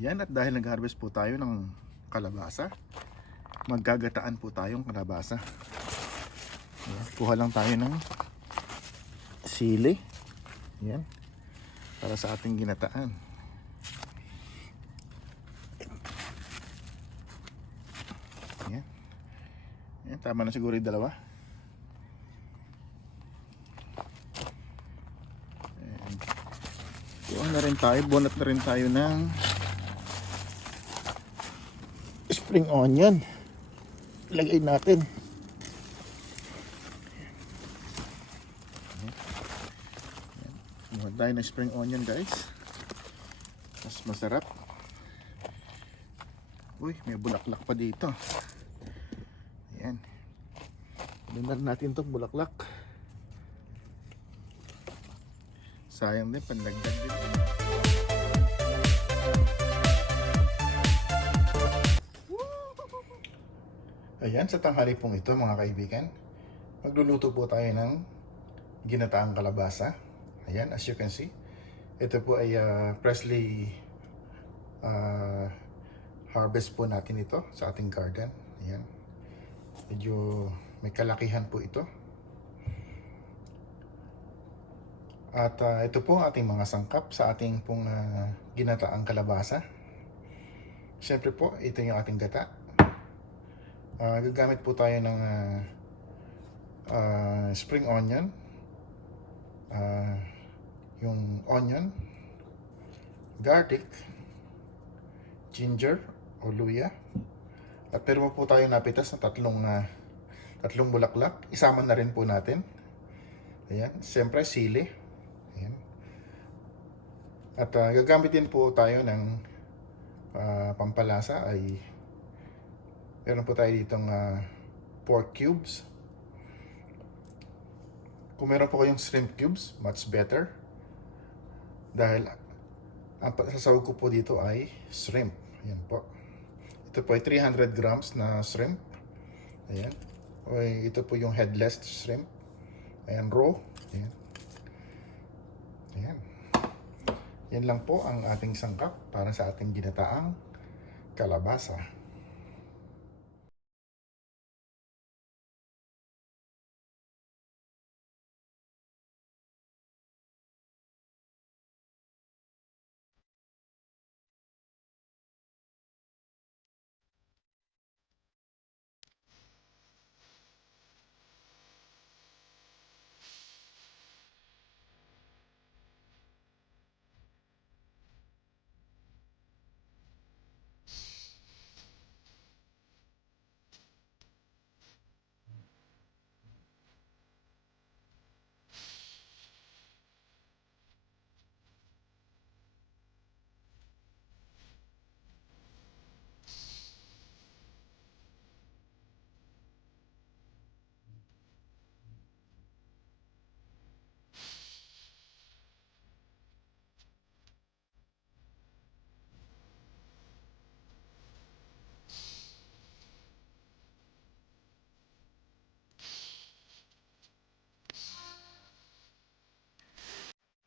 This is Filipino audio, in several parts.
Ayan, at dahil nag-harvest po tayo ng kalabasa, maggagataan po tayong kalabasa. Ayan, kuha lang tayo ng sili. Ayan, para sa ating ginataan. Ayan. Ayan, tama na siguro yung dalawa. Ayan. Kuha na rin tayo, bunot na rin tayo ng spring onion. Ilagay natin. Muha tayo ng spring onion, guys. Mas masarap. Uy, may bulaklak pa dito. Ayan. Lunar natin itong bulaklak. Sayang din, pandagdag din. Ayan, sa tanghali pong ito mga kaibigan, magluluto po tayo ng ginataang kalabasa. Ayan, as you can see, ito po ay freshly harvest po natin ito sa ating garden. Ayan, medyo may kalakihan po ito. At ito po ang ating mga sangkap sa ating pong ginataang kalabasa. Siyempre po, ito yung ating gata. Gagamit po tayo ng spring onion, yung onion, garlic, ginger o luya, at meron po tayo napitas na tatlong bulaklak. Isama na rin po natin. Ayan, siyempre sili. Ayan. At gagamit din po tayo ng pampalasa ay meron po tayo ditong pork cubes. Kung meron po kayong shrimp cubes, much better. Dahil ang sasawag ko po dito ay shrimp. Ayan po. Ito po ay 300 grams na shrimp. Ayan. O, ito po yung headless shrimp. Ayan, raw. Ayan. Ayan. Yan lang po ang ating sangkap para sa ating ginataang kalabasa.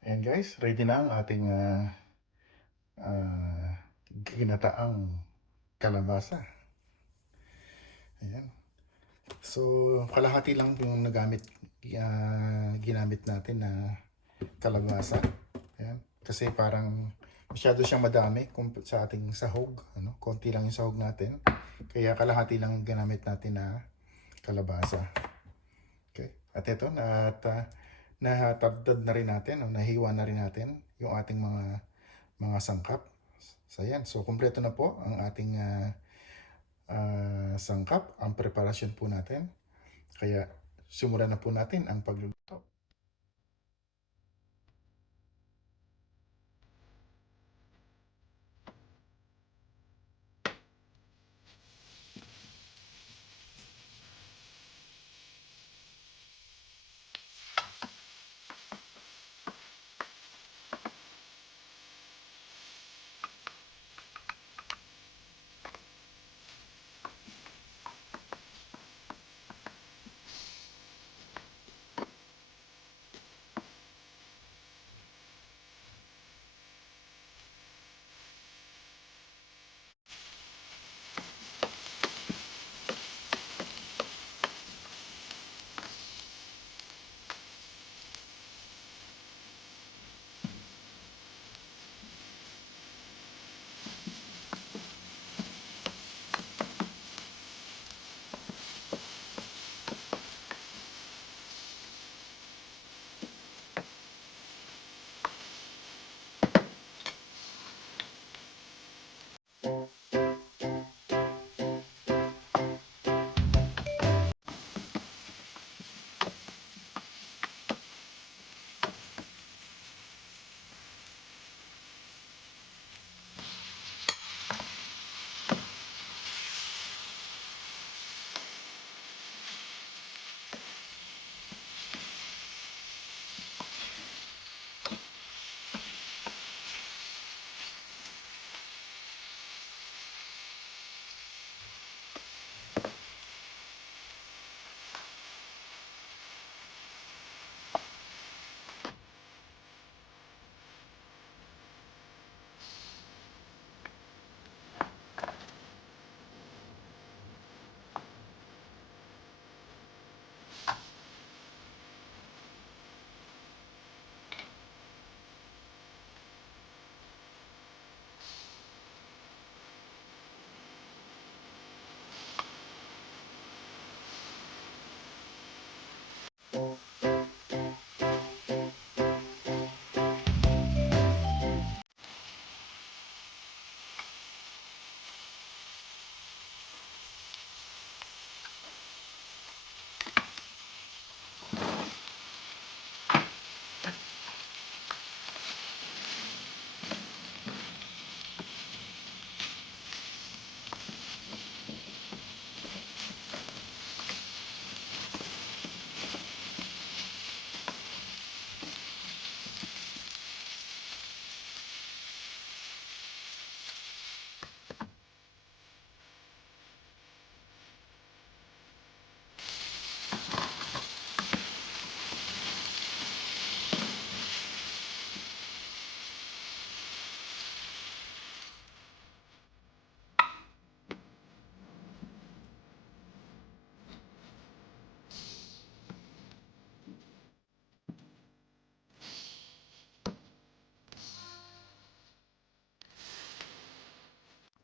Ayan guys, ready na ang ating ginataang kalabasa. Ayan. So, kalahati lang yung ginamit natin na kalabasa. Ayan. Kasi parang masyado siyang madami sa ating sahog. Ano? Konti lang yung sahog natin. Kaya kalahati lang yung ginamit natin na kalabasa. Okay. At ito, natabdad na rin natin, o nahiwa na rin natin yung ating mga sangkap. So, ayan. So, kumpleto na po ang ating sangkap, ang preparasyon po natin. Kaya, simulan na po natin ang pagluluto.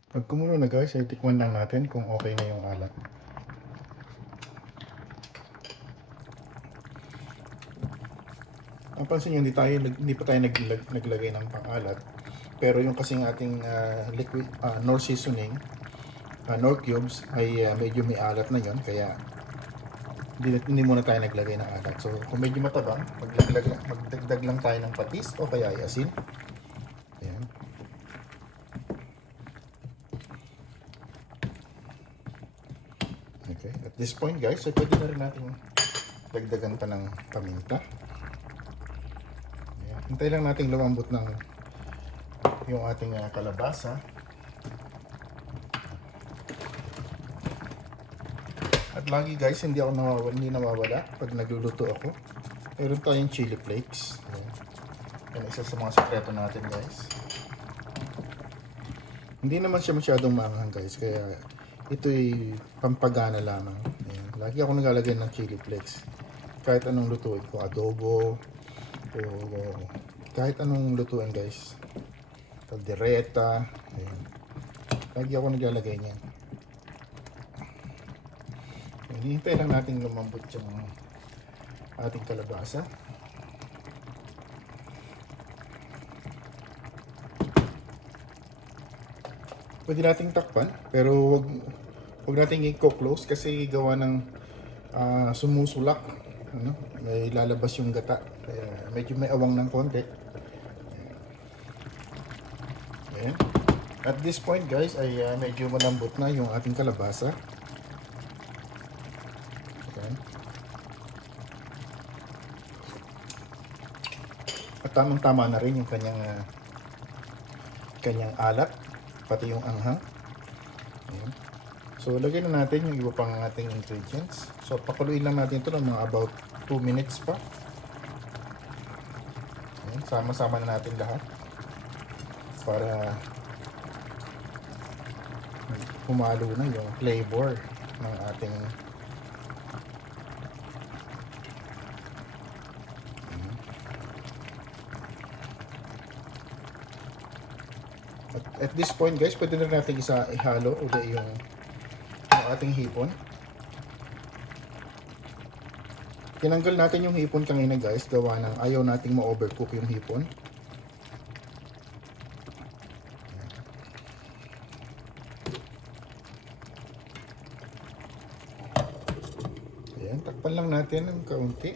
Pag kumulo na guys, ay tikman lang natin kung okay na yung alat. Ang pansin nyo, hindi pa tayo naglagay ng pang-alat. Pero yung kasing ating liquid, Knorr seasoning, Knorr cubes, ay medyo may alat na yon. Kaya hindi muna tayo naglagay ng alat. So kung medyo matabang, magdagdag lang tayo ng patis o kaya ay asin. Ayan. Okay, at this point guys, so pwede na rin natin dagdagan pa ng paminta. Ayan. Hintay lang natin lumambot ng yung ating kalabasa. At lagi guys, hindi nawawala pag nagluluto ako. Meron tayong chili flakes. Ayan. Yan isa sa mga sekreto natin guys. Hindi naman siya masyadong maanghang guys, kaya ito'y pampagana lamang. Ayan. Lagi ako naglalagay ng chili flakes. Kahit anong lutuin ko, adobo, o kahit anong lutuin guys. Caldereta, ayan. Lagi ako naglalagay niyan. Hinihintay lang natin lumambot yung ating kalabasa. Pwede nating takpan, pero wag nating i-close kasi gawa ng sumusulak. Ano? May lalabas yung gata. Kaya medyo may awang ng konti. Ayan. At this point guys ay medyo malambot na yung ating kalabasa. Ayan. At tamang-tama na rin yung kanyang alat, pati yung anghang. Ayan. So lagyan na natin yung iba pang ating ingredients. So pakuluin lang natin ito ng mga about 2 minutes pa. Ayan. Sama-sama na natin lahat para humalo na yung flavor ng ating at this point guys, pwede na natin ihalo ulit yung ating hipon. Tinanggal natin yung hipon kanina guys, gawa ng ayaw nating ma-overcook yung hipon. Ayan, takpan lang natin ng kaunti.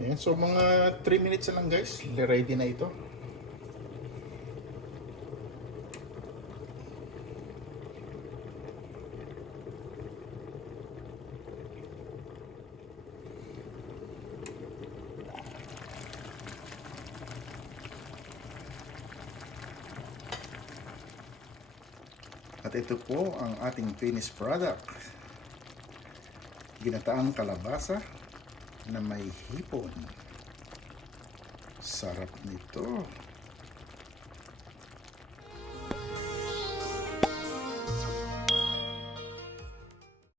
Ayan, so mga 3 minutes na lang guys, ready na ito. At ito po ang ating finished product. Ginataang kalabasa na may hipon. Sarap nito.